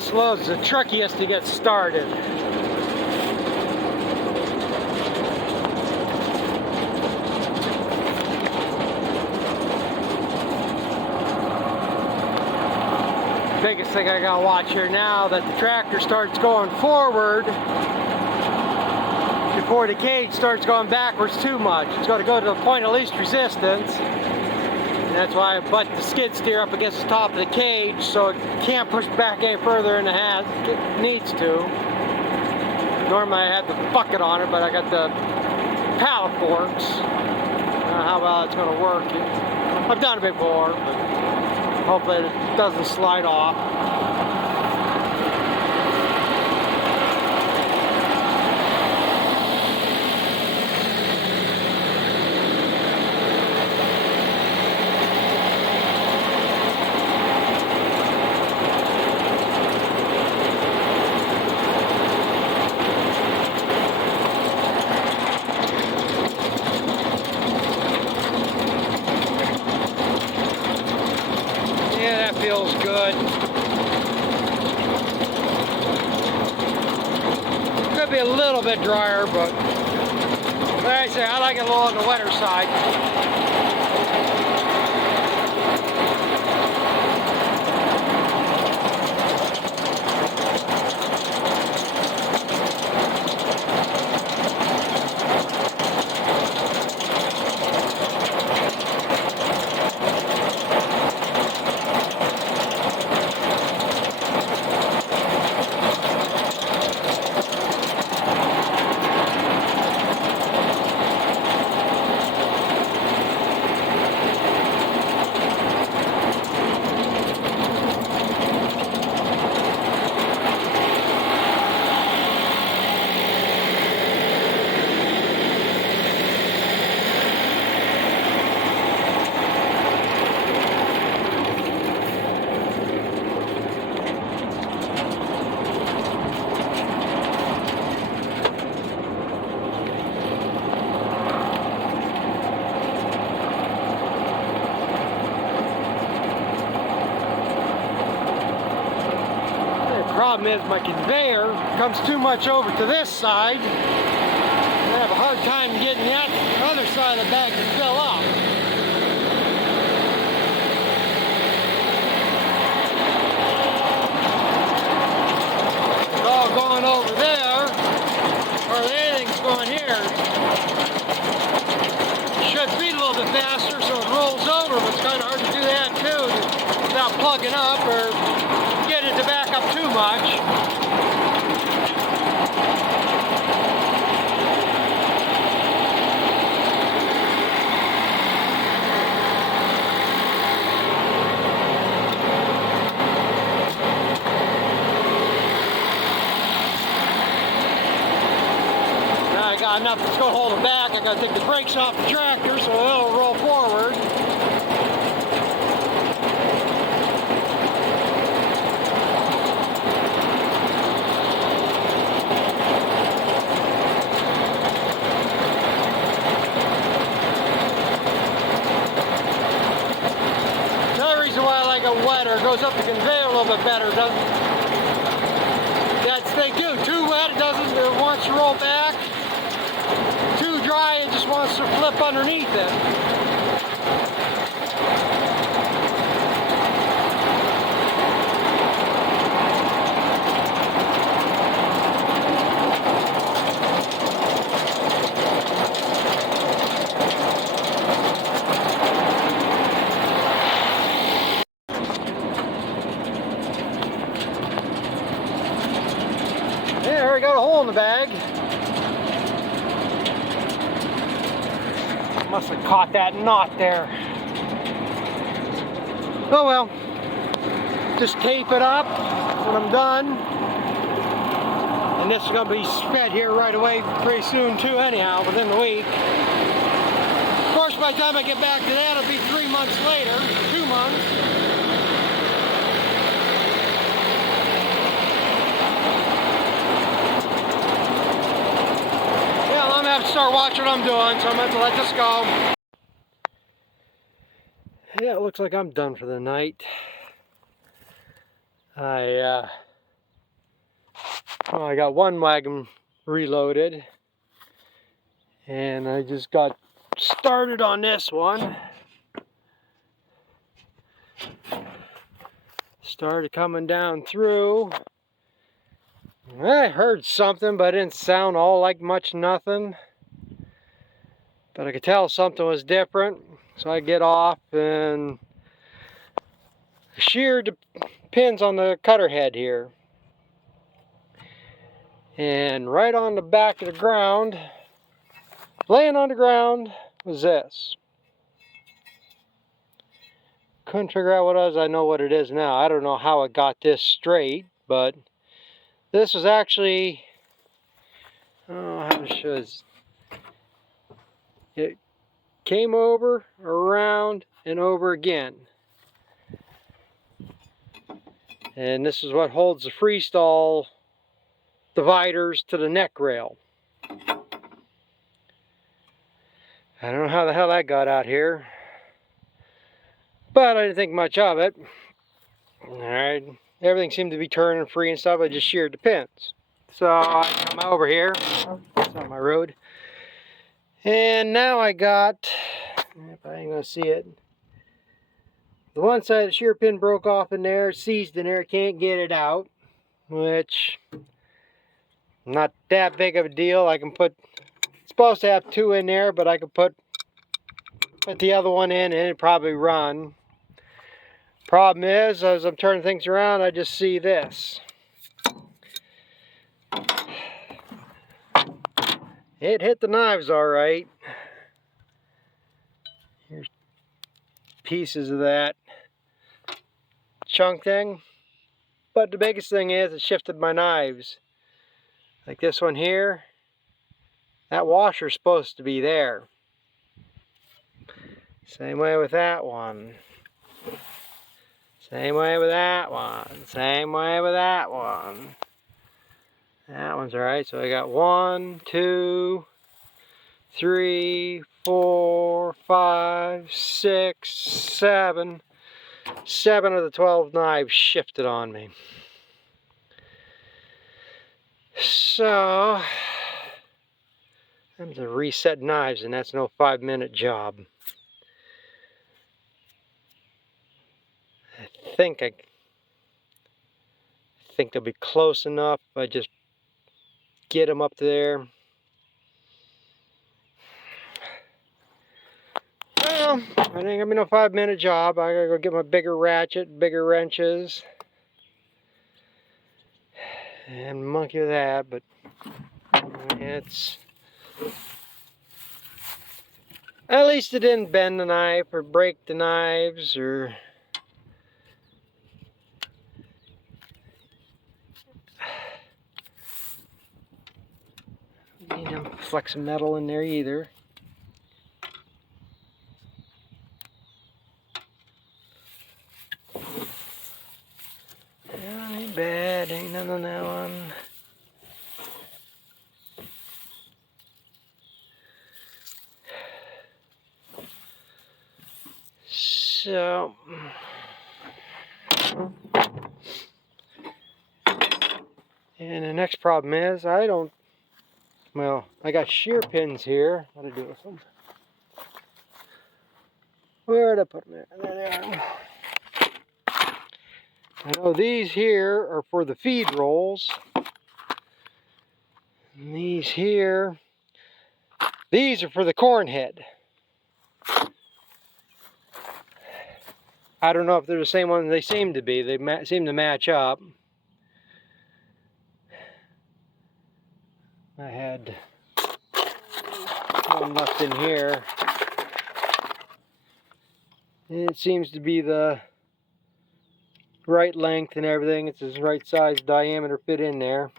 This load's the trickiest to get started. Biggest thing I gotta watch here now, that the tractor starts going forward before the cage starts going backwards too much. It's got to go to the point of least resistance. And that's why I butt the skid steer up against the top of the cage so it can't push back any further than it needs to. Normally I have the bucket on it, but I got the pallet forks. I don't know how well it's going to work. I've done it before, but hopefully it doesn't slide off. Feels good. Could be a little bit drier, but like I say, I like it a little on the wetter side. Problem is my conveyor comes too much over to this side. I have a hard time getting that other side of the bag to fill up. It's all going over there, or anything's going here. It should feed a little bit faster so it rolls over, but it's kind of hard to do that too without plugging up or getting it to back up too much. Now I got enough that's going to hold it back. I got to take the brakes off the tractor so it'll roll forward. Wetter, it goes up the conveyor a little bit better, doesn't it? That's they do. Too wet, it wants to roll back. Too dry, it just wants to flip underneath it. There, we got a hole in the bag. Must have caught that knot there. Oh well. Just tape it up when I'm done. And this is going to be sped here right away pretty soon too anyhow, within the week. Of course, by the time I get back to that, it'll be 3 months later, 2 months. I have to start watching what I'm doing, so I'm going to let this go. Yeah, it looks like I'm done for the night. I Well, I got one wagon reloaded, and I just got started on this one. Started coming down through. I heard something, but it didn't sound all like much nothing. But I could tell something was different, so I get off and sheared the pins on the cutter head here. And right on the back of the ground, laying on the ground, was this. Couldn't figure out what it was. I know what it is now. I don't know how it got this straight, but this was actually, oh, how to show this. It came over, around, and over again. And this is what holds the freestall dividers to the neck rail. I don't know how the hell that got out here, but I didn't think much of it. Alright, everything seemed to be turning free and stuff. I just sheared the pins. So I come over here, it's on my road, and now I got, if I ain't gonna see it, the one side of the shear pin broke off in there, seized in there, can't get it out, which not that big of a deal. I can put, it's supposed to have two in there, but I could put the other one in and it'd probably run. Problem is, as I'm turning things around, I just see this. It hit the knives all right. Here's pieces of that chunk thing. But the biggest thing is it shifted my knives. Like this one here, that washer's supposed to be there. Same way with that one. Same way with that one. Same way with that one. That one's alright. So I got 1, 2, 3, 4, 5, 6, 7. 7 of the 12 knives shifted on me. So, I'm to reset knives, and that's no 5-minute job. I think they'll be close enough. I just get them up there. Well, it ain't gonna be no 5-minute job. I gotta go get my bigger ratchet, bigger wrenches, and monkey with that. But it's, at least it didn't bend the knife or break the knives or flex some metal in there either. Yeah, ain't bad, ain't none on that one. So, and the next problem is I got shear pins here. What do I do with them? Where'd I put them? There they are. I know these here are for the feed rolls. And these here, these are for the corn head. I don't know if they're the same ones. They seem to be. They seem to match up. I had one left in here. And it seems to be the right length and everything. It's the right size diameter fit in there.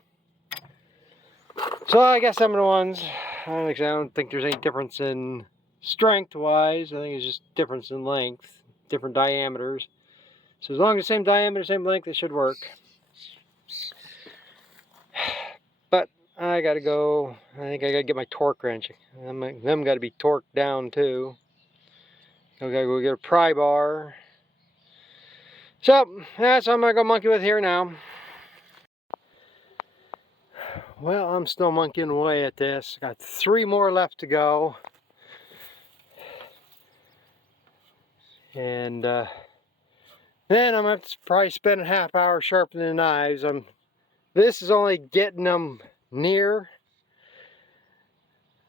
So I guess some of the ones, I don't think there's any difference in strength wise. I think it's just difference in length, different diameters. So as long as the same diameter, same length, it should work. But I gotta go, I think I gotta get my torque wrench. Them gotta be torqued down too. I gotta go get a pry bar. So that's what I'm gonna go monkey with here now. Well, I'm still monkeying away at this. Got 3 more left to go. And then I'm going to have to probably spend a half hour sharpening the knives. This is only getting them near.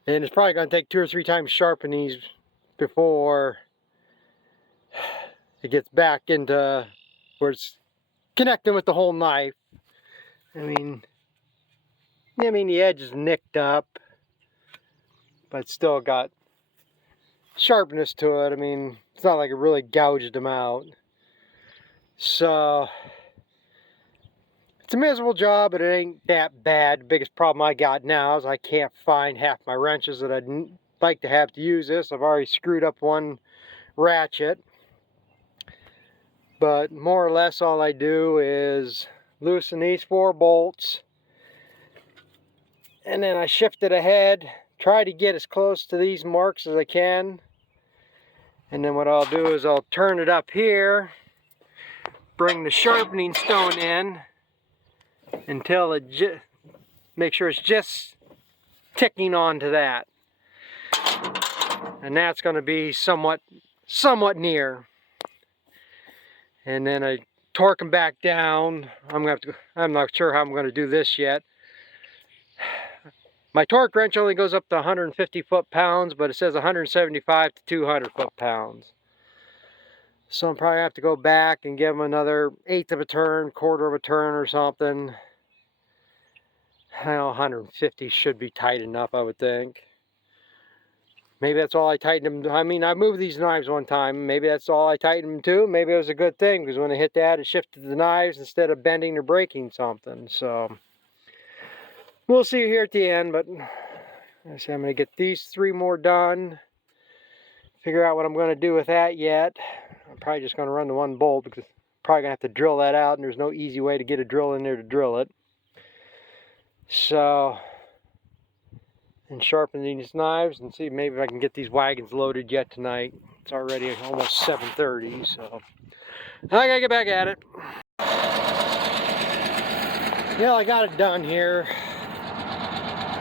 And it's probably going to take 2 or 3 times sharpening these before it gets back into where it's connecting with the whole knife. I mean the edge is nicked up, but it's still got sharpness to it. I mean, it's not like it really gouged them out. So it's a miserable job, but it ain't that bad. The biggest problem I got now is I can't find half my wrenches that I'd like to have to use this. I've already screwed up one ratchet, but more or less all I do is loosen these 4 bolts, and then I shift it ahead, try to get as close to these marks as I can, and then what I'll do is I'll turn it up here, bring the sharpening stone in until it make sure it's just ticking onto that, and that's going to be somewhat near. And then I torque them back down. I'm not sure how I'm going to do this yet. My torque wrench only goes up to 150 foot-pounds, but it says 175 to 200 foot-pounds. So I'm probably have to go back and give them another 1/8 of a turn, 1/4 of a turn or something. I know 150 should be tight enough, I would think. Maybe that's all I tightened them. I mean, I moved these knives one time. Maybe that's all I tightened them to. Maybe it was a good thing, because when I hit that, it shifted the knives instead of bending or breaking something. So we'll see here at the end, but I say I'm going to get these 3 more done. Figure out what I'm going to do with that yet. I'm probably just going to run the 1 bolt, because I'm probably going to have to drill that out, and there's no easy way to get a drill in there to drill it. So, and sharpen these knives and see maybe if I can get these wagons loaded yet tonight. It's already almost 7:30, so I gotta get back at it. Yeah, I got it done here.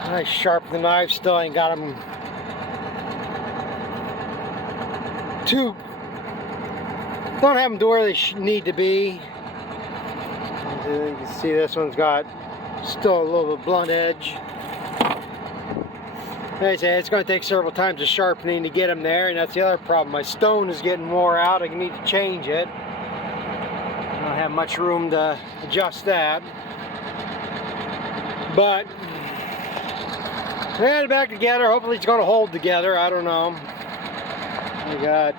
I sharpened the knives, still ain't got them don't have them to where they need to be. You can see this one's got still a little bit of blunt edge. Like I say, it's going to take several times of sharpening to get them there, and that's the other problem. My stone is getting wore out. I need to change it. I don't have much room to adjust that. But I got it back together. Hopefully it's going to hold together. I don't know. Yeah,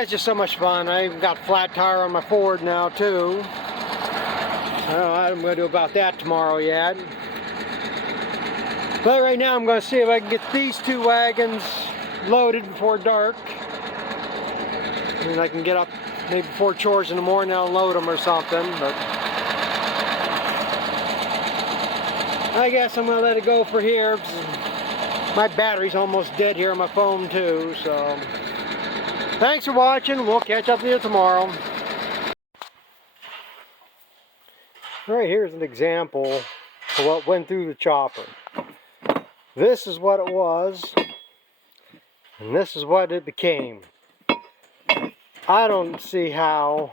it's just so much fun. I even got flat tire on my Ford now too. I don't know what I'm going to do about that tomorrow yet. But right now I'm going to see if I can get these 2 wagons loaded before dark. And I can get up maybe before chores in the morning and I'll load them or something. But I guess I'm going to let it go for here. My battery's almost dead here on my phone too. So thanks for watching. We'll catch up with you tomorrow. Alright, here's an example of what went through the chopper. This is what it was, and this is what it became. I don't see how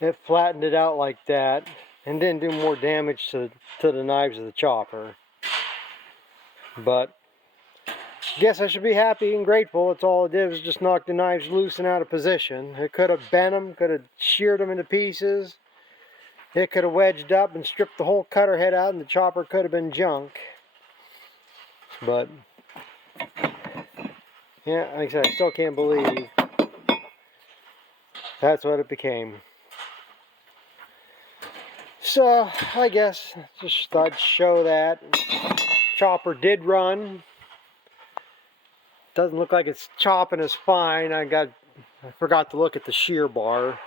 it flattened it out like that and didn't do more damage to the knives of the chopper. But I guess I should be happy and grateful. It's all it did was just knock the knives loose and out of position. It could have bent them, could have sheared them into pieces. It could have wedged up and stripped the whole cutter head out, and the chopper could have been junk. But yeah, like I said, I still can't believe that's what it became. So I guess just thought I'd show that. Chopper did run. Doesn't look like it's chopping as fine. I forgot to look at the shear bar,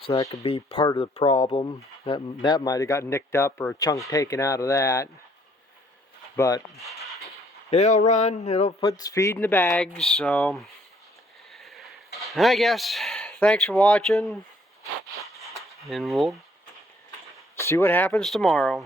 so that could be part of the problem. That might have got nicked up or a chunk taken out of that. But it'll run, it'll put its feed in the bags. So I guess thanks for watching, and we'll See what happens tomorrow.